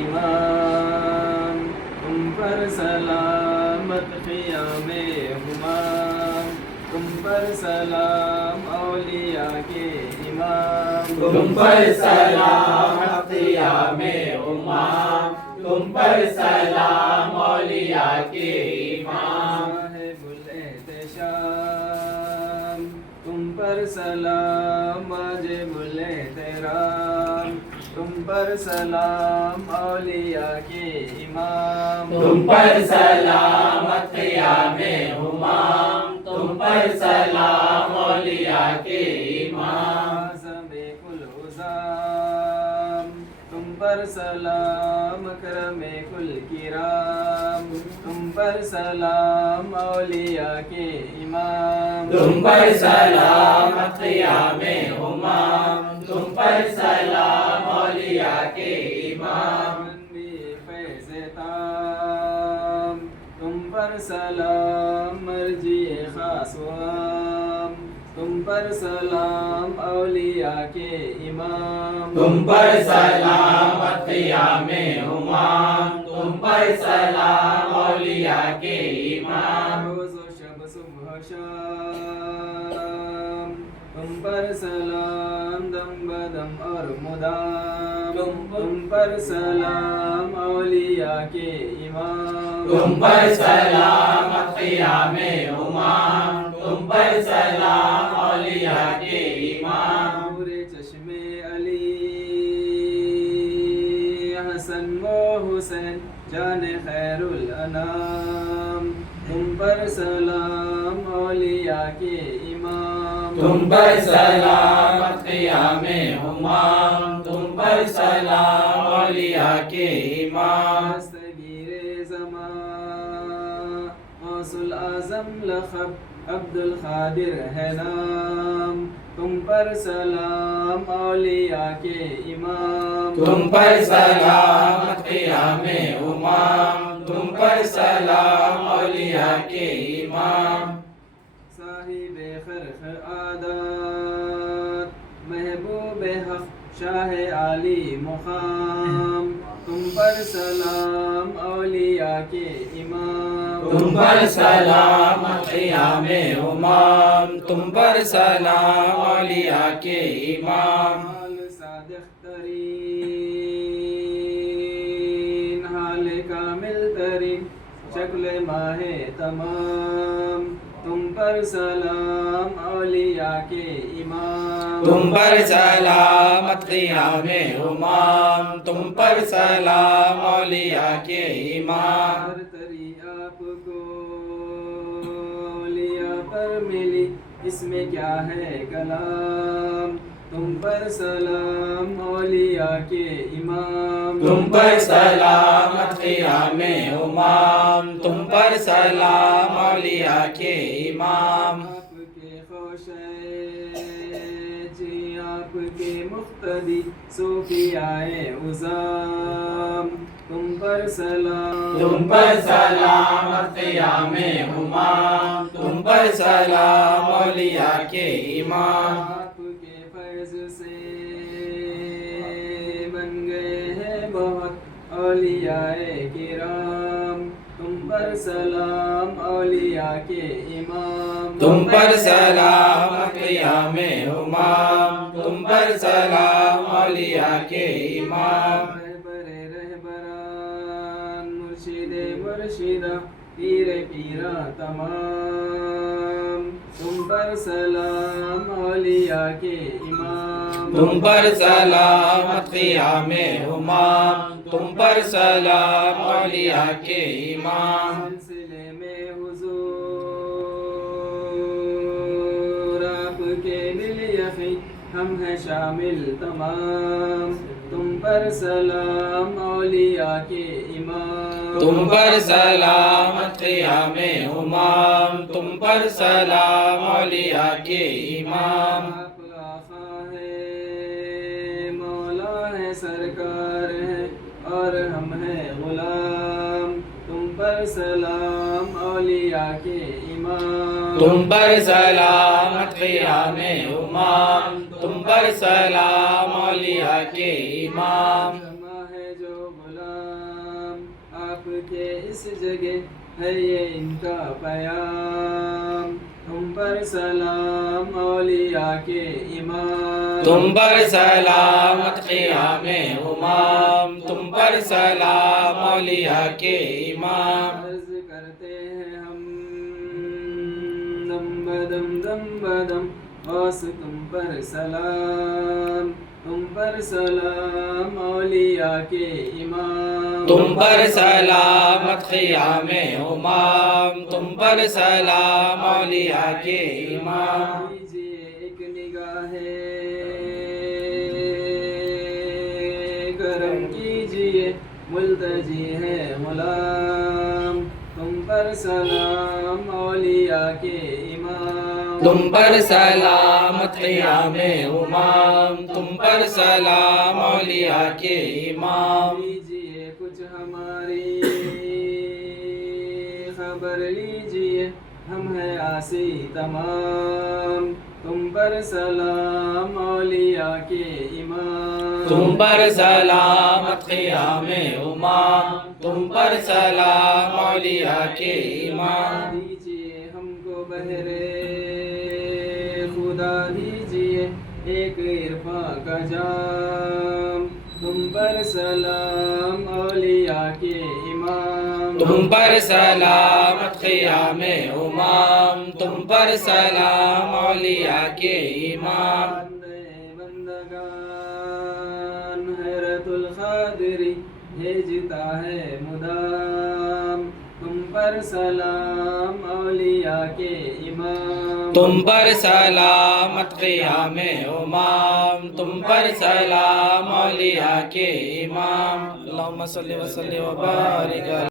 امام تم پر سلامت قیام ہمام، تم پر سلام اولیاء کے امام، تم پر سلام قیام امام، تم پر سلام اولیاء کے امام، صاحب الاحتشام تم پر سلام واجب الاحترام، تم پر سلام اولیاء کے امام، تم پر سلام قیام امام، تم پر سلام اولیاء کے امام، اعظم کل عظام تم پر سلام اکرم کل کرام، تم پر سلام اولیاء کے امام، تم پر سلام قیام امام، تم پر سلام اولیاء کے امام، فیض تام تم پر سلام مرجع خاص و عام، تم پر سلام اولیاء کے امام، تم پر سلام قیام امام، تم پر سلام اولیاء کے امام، روز و شب صبح و شام تم پر سلام دم بدم اور مدام، تم پر سلام اولیاء کے امام، تم پر سلام قیام امام، تم پر سلام اولیاء کے امام، نور چشم علی حسن و حسین جان خیر الانام، تم پر سلام اولیاء کے امام، تم پر سلام قیام امام، تم پر سلام اولیاء کے امام، دستگیر زمان غوث الاعظم لقب عبد القادر ہے نام، تم پر سلام اولیاء کے امام، تم پر سلام قیام امام، تم پر سلام اولیاء کے امام، صاحب خرق عادات محبوب حق شاہ علی مقام، تم پر سلام اولیاء کے امام، تم پر سلام قیام امام، تم پر سلام اولیاء کے امام، حال صادق ترین حال کامل ترین شکل ماہ تمام، تم پر سلام اولیاء کے امام، تم پر سلام قیام امام، تم پر سلام اولیاء کے امام، برتری آپ کو اولیاء پر ملی اس میں کیا ہے کلام، تم پر سلام اولیاء کے امام، تم پر سلام قیام امام، تم پر سلام اولیاء کے امام، آپ کے خوشے جی آپ کے مقتدی صوفیاء عظام، تم پر سلام، تم پر سلام قیام امام، تم پر سلام اولیاء کے امام، آپ کے فیض سے بن گئے ہیں بہت اولیاء کرام، تم پر سلام اولیاء کے امام، تم پر سلام قیام امام، تم پر سلام اولیاء کے امام، رہبر رہبران مرشد مرشدہ پیر پیرا تمام، تم پر سلام اولیاء کے امام، تم پر سلام قیام امام، تم پر سلام اولیاء کے امام، سلسلے میں حضور آپ کے دل یقین ہم ہیں شامل تمام، تم پر سلام اولیاء کے امام، تم پر سلام قیام امام، تم پر سلام اولیاء کے امام، آپ آقا ہے مولا ہے سرکار ہے اور ہم ہیں غلام، تم پر سلام اولیاء کے امام، تم پر سلام قیام امام، تم پر سلام اولیاء کے امام، جمع ہے جو غلام آپ کے اس جگہ ہے یہ ان کا پیام تم پر سلام اولیاء کے امام تم پر سلامت قیام امام تم پر سلام اولیاء کے امام عرض کرتے ہیں ہم دم بدم غوث تم پر سلام تم پر سلام اولیاء کے امام تم پر سلامت قیام امام تم پر سلام اولیاء کے امام کیجیے ایک نگاہ کرم کیجیے ملتجی ہے غلام تم پر سلام اولیاء کے امام تم پر سلامت قیام امام تم پر سلام اولیاء کے امام لیجیے کچھ ہماری خبر لیجیے ہم ہیں آسی تمام تم پر سلام اولیاء کے امام تم پر سلامت قیام امام تم پر سلام اولیاء کے امام دیجیے ہم کو بہرے خدا دیجیے ایک عرفاں کا جام تم پر سلام اولیاء کے امام تم پر سلامت قیام امام تم پر سلام اولیاء کے امام بندگان حیرت القادری بھیجتا ہے مدام تم پر سلام اولیاء کے امام تم پر سلامت قیام امام تم پر سلام اولیاء کے امام اللہم صلی وسلم وبارک